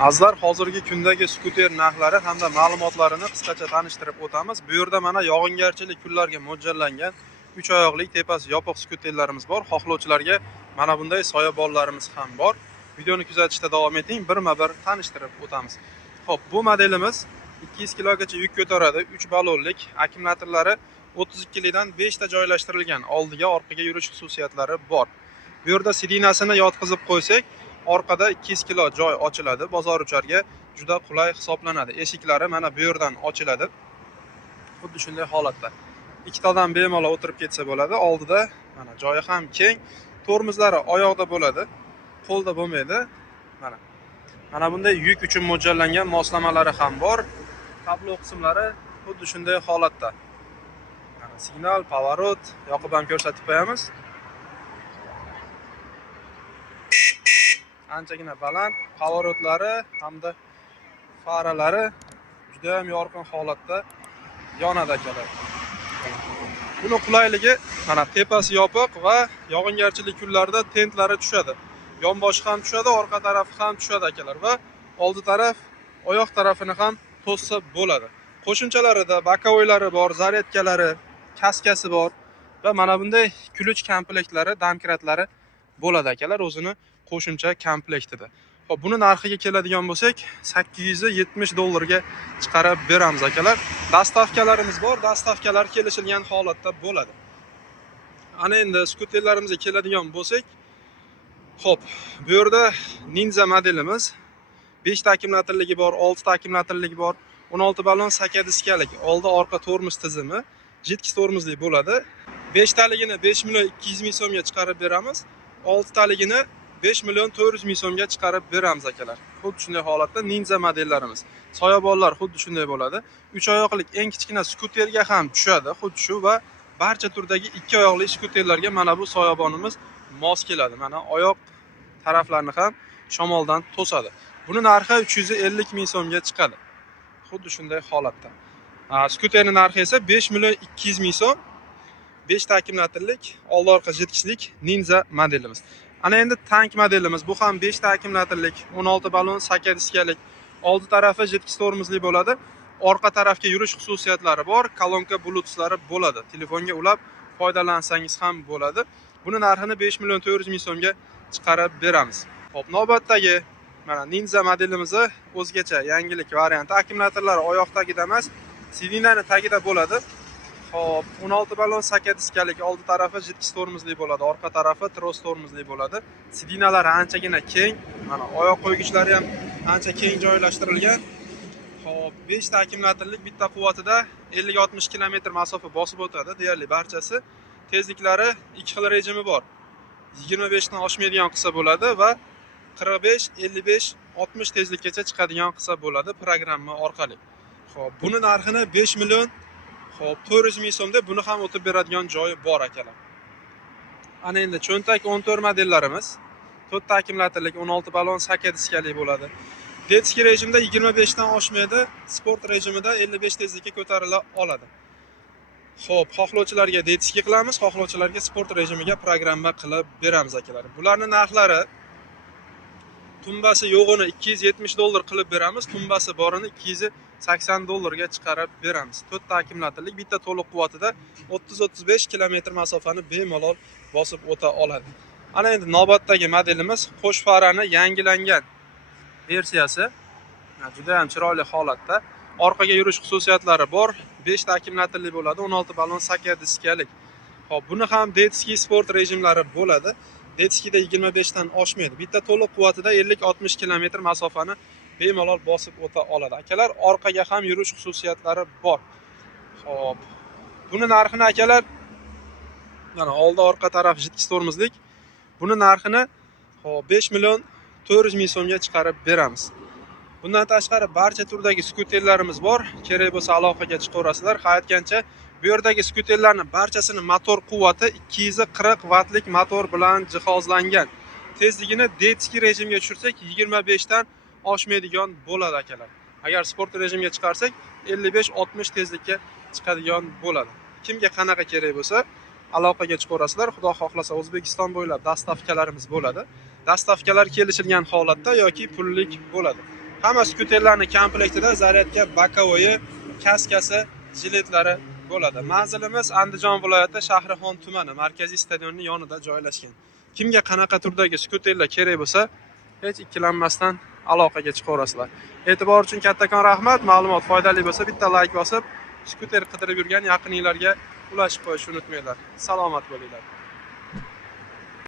Azizlar, hozirgi kundagi skuter narxlari hamda ma'lumotlarini qisqacha tanishtirib o'tamiz. Bu yerda mana yog'ingarchilik kunlarga mo'ljallangan 3 oyoqli tepasi yopiq skuterlarimiz bor. Xohlovchilarga mana bunday soyabonlarimiz ham bor. Videoni kuzatishda davom eting, birma-bir tanishtirib o'tamiz. Xo'p, bu modelimiz 200 kilogacha yuk ko'taradi, 3 ballonlik, akkumulyatorlari 32 lidan 5 ta joylashtirilgan, oldiga, orqaga yurish xususiyatlari bor. Bu yerda sidinasini yotqizib qo'ysak, orqada 200 kilo joy ochiladi. Bozor ucharga juda qulay hisoblanadi. Eshiklari mana bu yerdan ochiladi. Xuddi shunday holatda. Ikkita odam bemalol o'tirib ketsa bo'ladi. Oldida mana joyi ham keng. Tormozlari oyoqda bo'ladi. Qo'lda bo'lmaydi. Mana bunday yuk uchun mo'ljallangan moslamalari ham bor. Tablo qismlari xuddi shunday holatda. Signal, pavorot, yoqib ham ko'rsatib qo'yamiz. Anchagina baland, pavorotlari hamda faralari juda ham yorqin holatda yonadi akalar. Buni qulayligi mana tepasi yopiq va yog'ingarchilik kunlarida tentlari tushadi. Yonboshi ham tushadi, orqa tarafi ham tushadi akalar va oldi taraf, oyoq tarafini ham to'ssa bo'ladi. Qo'shimchalarida bokovoylari bor, zaryadkalari, kaskasi bor va mana bunday kulich komplektlari, domkratlari bo'ladi akalar, o'zini qo'shimcha komplektida. Xo'p, buni narxiga keladigan bo'lsak, 870 dollarga chiqarib beramiz akalar. Dastavkalarimiz bor, dastavkalar kelishilgan holatda bo'ladi. Ana endi skuterlarimizga keladigan bo'lsak, xo'p, bu yerda Ninja modelimiz 5 ta akkumulyatorligi bor, 6 ta akkumulyatorligi bor, 16 ballon sakadiskalik, oldi orqa tormoz tizimi, jitki tormozli bo'ladi. 5 taligini 5 million 200 ming so'mga chiqarib beramiz. 6 taligini 5 million 400 ming so'mga chiqarib beramiz akalar. Xuddi shunday holatda Ninja modellarimiz. Soyabonlar xuddi shunday bo'ladi. 3 oyoqlik eng kichkina skuterga ham tushadi, xuddi shu va barcha turdagi 2 oyoqli skuterlarga mana bu soyabonimiz mos keladi. Mana oyoq taraflarini ham shamoldan to'sadi. Buni narxi 350 ming so'mga chiqadi. Xuddi shunday holatda. Skuterning narxi esa 5 million 200 ming so'm. 5 ta akkumulyatorlik, oldi orqa jitkichlik Ninja modelimiz. Ana endi tank modelimiz. Bu ham 5 ta akkumulyatorlik, 16 ballon sakadiskalik, oldi tarafi jitkich tormozli bo'ladi. Orqa tarafga yurish xususiyatlari bor, kolonka bluetooth'lari bo'ladi. Telefonga ulab foydalansangiz ham bo'ladi. Buni narxini 5 million 400 ming so'mga chiqarib beramiz. Xo'p, navbatdagi mana Ninja modelimizni o'zgacha yangilik varianti. Akkumulyatorlari oyoq tagida emas, sidinaning tagida bo'ladi. Xo'p, 16 ballon sakadiskalik, oldi tarafi jitkich tormozli bo'ladi, orqa tarafi tros tormozli bo'ladi. Sidinalari anchagina keng, mana oyoq qo'ygichlari ham ancha keng joylashtirilgan. Xo'p, 5 ta akkumulyatorlik, bitta quvvatida 50-60 km masofa bosib o'tadi, deyarli barchasi. Tezliklari 2 xil rejimi bor. 25 dan oshmaydigan qilsa bo'ladi va 45, 55, 60 tezlikgacha chiqadigan qilsa bo'ladi programma orqali. Xo'p, buni narxini 5 million 400 ming so'mda buni ham o'tib beradigan joyi bor akalar. Ana endi cho'ntak 14 modellarimiz 4 ta akkumulyatorlik, 16 ballon sakadiskali bo'ladi. Detski rejimda 25 dan oshmaydi, sport rejimida 55 tezlikka ko'tarila oladi. Xo'p, xohlovchilarga detski qilamiz, xohlovchilarga sport rejimiga programma qilib beramiz akalar. Bularning narxlari tumbasi yo'g'ini 270 dollar qilib beramiz, tumbasi borini 280 dollarga chiqarib beramiz. 4 ta akkumulyatorlik, bitta to'liq quvvatida 30-35 km masofani bemalol bosib o'ta oladi. Ana endi navbatdagi modelimiz qo'sh farani yangilangan versiyasi. Juda ham chiroyli holatda. Orqaga yurish xususiyatlari bor. 5 ta akkumulyatorli bo'ladi, 16 ballon sakadiskalik. Xo'p, buni ham detski sport rejimlari bo'ladi. Detskida 25 dan oshmaydi. Bitta to'liq quvvatida 50-60 km masofani bemalol bosib o'ta oladi. Akalar, orqaga ham yurish xususiyatlari bor. Xo'p. Buni narxini akalar mana oldi orqa taraf jitkich tormozlik. Buni narxini 5 million 400 ming so'mga chiqarib beramiz. Bundan tashqari barcha turdagi skuterlarimiz bor. Kerak bo'lsa aloqaga chiqaverasizlar. Hayotgancha bu yerdagi skuterlarning barchasini motor quvvati 240 wattlik motor bilan jihozlangan. Tezligini detski rejimga tushirsak 25 dan oshmaydigan bo'ladi akalar. Agar sport rejimga chiqarsak 55-60 tezlikka chiqadigan bo'ladi. Kimga qanaqa kerak bo'lsa aloqaga chiqaverasizlar. Xudo xohlasa O'zbekiston bo'ylab dastavkalarimiz bo'ladi. Dastavkalar kelishilgan holatda yoki pullik bo'ladi. Hamma skuterlarning komplektida zaryadka bokovoyi, kaskasi, jiletlari bo'ladi. Manzilimiz Andijon viloyati Shahrixon tumani markaziy stadionining yonida joylashgan. Kimga qanaqa turdagi skuterlar kerak bo'lsa, hech ikkilanmasdan aloqaga chiqaverasizlar. E'tibor uchun kattakon rahmat. Ma'lumot foydali bo'lsa, bitta like bosib, skuter qidirib yurgan yaqininglarga ulashib qo'yishni unutmanglar. Salomat bo'linglar.